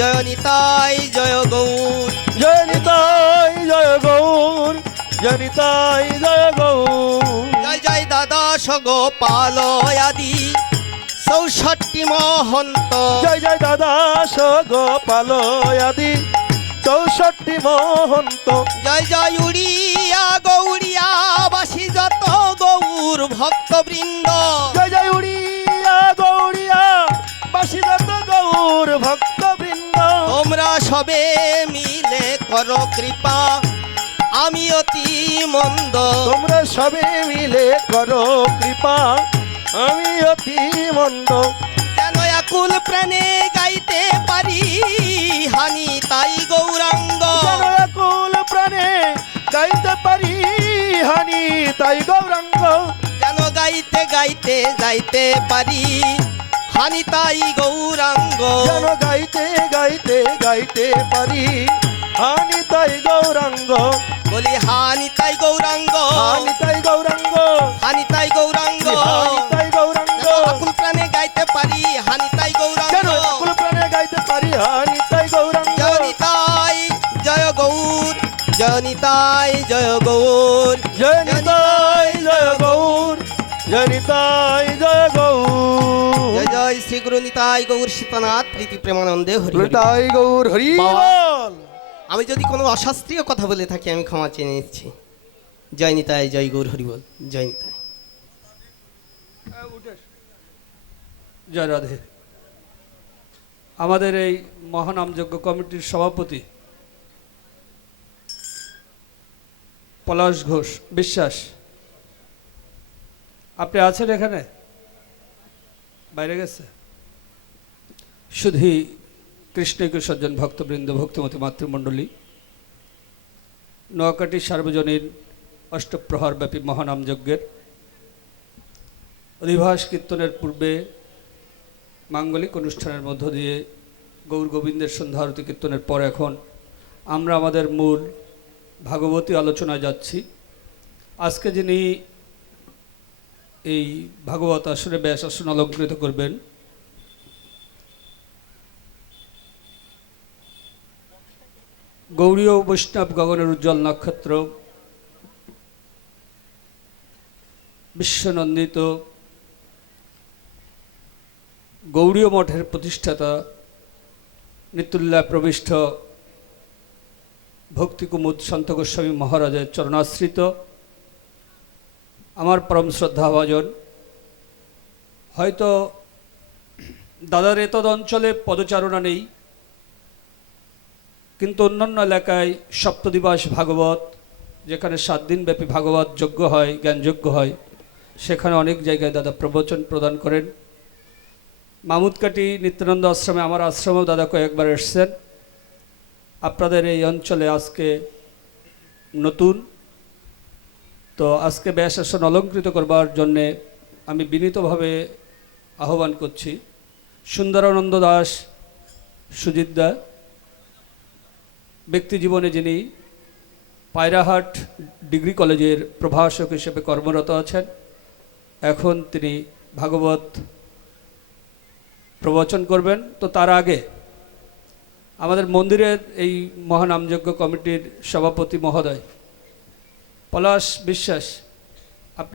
জয় নিতাই জয় গৌর, জয় নিতাই জয় গৌর, জয় নিতাই জয় গৌর। জয় জয় দাদা সগোপাল আদি 64 মহন্ত, জয় জয় দাদা গোপাল আদি 64 মহন্ত। জয় জয় উড়িয়া গৌরিয়া বাসী যত গৌর ভক্তবৃন্দ, জয় জয় উড়িয়া গৌরিয়া বাসী যত গৌর ভক্তবৃন্দ। তোমরা সবে মিলে করো কৃপা, আমি অতি মন্দ। তোমরা সবে মিলে করো কৃপা, আমি অতি মন্দ। যেন আকুল প্রাণে গাইতে পারি হানি তাই গৌরাঙ্গ, যেন আকুল প্রাণে গাইতে পারি হানি তাই গৌরাঙ্গ। যেন গাইতে গাইতে যাইতে পারি হানি তাই গৌরাঙ্গ। যেন গাইতে গাইতে গাইতে পারি হানি তাই গৌরাঙ্গ। বলি হানি তাই গৌরাঙ্গ, হানি তাই গৌরাঙ্গ, হানি তাই গৌরাঙ্গ। হানি তাই গৌরাঙ্গ। যেন আকুল প্রাণে গাইতে পারি হানি তাই যেন গৌরাঙ্গ। আকুল প্রাণে গাইতে পারি হানি তাই গৌরাঙ্গ। জয় নিতাই জয় গৌর, জয় নিতাই জয় গৌর, জয় নিতাই জয় গৌর, জয় নিতাই জয় গৌর। জয় জয় শ্রী গুরু নিতাই গৌর সীতানাথ প্রীতি প্রেমানন্দে হরি হরি। নিতাই গৌর হরি বাবা। বল। আমি যদি কোনো অশাস্ত্রীয় কথা বলে থাকি আমি ক্ষমা চেয়ে নিচ্ছি। জয় নিতাই জয় গৌর হরি বল, জয় নিতাই। জয় রাধে। আমাদের এই মহানামযজ্ঞ কমিটির সভাপতি পলাশ ঘোষ বিশ্বাস, আপনি আছেন এখানে? বাইরে গেছে? শুধু কৃষ্ণৈক সজ্জন ভক্তবৃন্দ, ভক্তিমতী মাতৃমণ্ডলী, নোয়াকাটি সার্বজনীন অষ্টপ্রহরব্যাপী মহানামযজ্ঞের অধিবাস কীর্তনের পূর্বে মাঙ্গলিক অনুষ্ঠানের মধ্য দিয়ে গৌর গোবিন্দের সন্ধ্যা আরতি কীর্তনের পর এখন আমরা আমাদের মূল ভাগবতী আলোচনায় যাচ্ছি। আজকে যিনি এই ভাগবত আসনে ব্যাস আসন অলঙ্কৃত করবেন গৌড়ীয় বৈষ্ণব গগনের উজ্জ্বল নক্ষত্র, বিশ্বনন্দিত গৌড়ীয় মঠের প্রতিষ্ঠাতা, নিতুল্লা প্রবিষ্ট ভক্তিকুমুদ সন্ত গোস্বামী মহারাজের চরণাশ্রিত আমার পরম শ্রদ্ধাভাজন। হয়তো দাদার এতদ অঞ্চলে পদচারণা নেই, কিন্তু অন্যান্য এলাকায় সপ্তদিবস ভাগবত, যেখানে 7 দিনব্যাপী ভাগবত যজ্ঞ হয়, জ্ঞানযজ্ঞ হয়, সেখানে অনেক জায়গায় দাদা প্রবচন প্রদান করেন। মামুদকাটি নিত্যানন্দ আশ্রমে, আমার আশ্রমেও দাদা কয়েকবার এসছেন। আপনাদের এই অঞ্চলে আজকে নতুন, তো আজকে ব্যাস আসন অলঙ্কৃত করবার জন্যে আমি বিনীতভাবে আহ্বান করছি সুন্দরানন্দ দাস সুজিত দা, ব্যক্তি জীবনে যিনি পায়রাহাট ডিগ্রি কলেজের প্রভাষক হিসেবে কর্মরত আছেন। এখন তিনি ভাগবত প্রবচন করবেন। তো তার আগে আমাদের মন্দিরের এই মহানামযজ্ঞ কমিটির সভাপতি মহোদয় পলাশ বিশ্বাস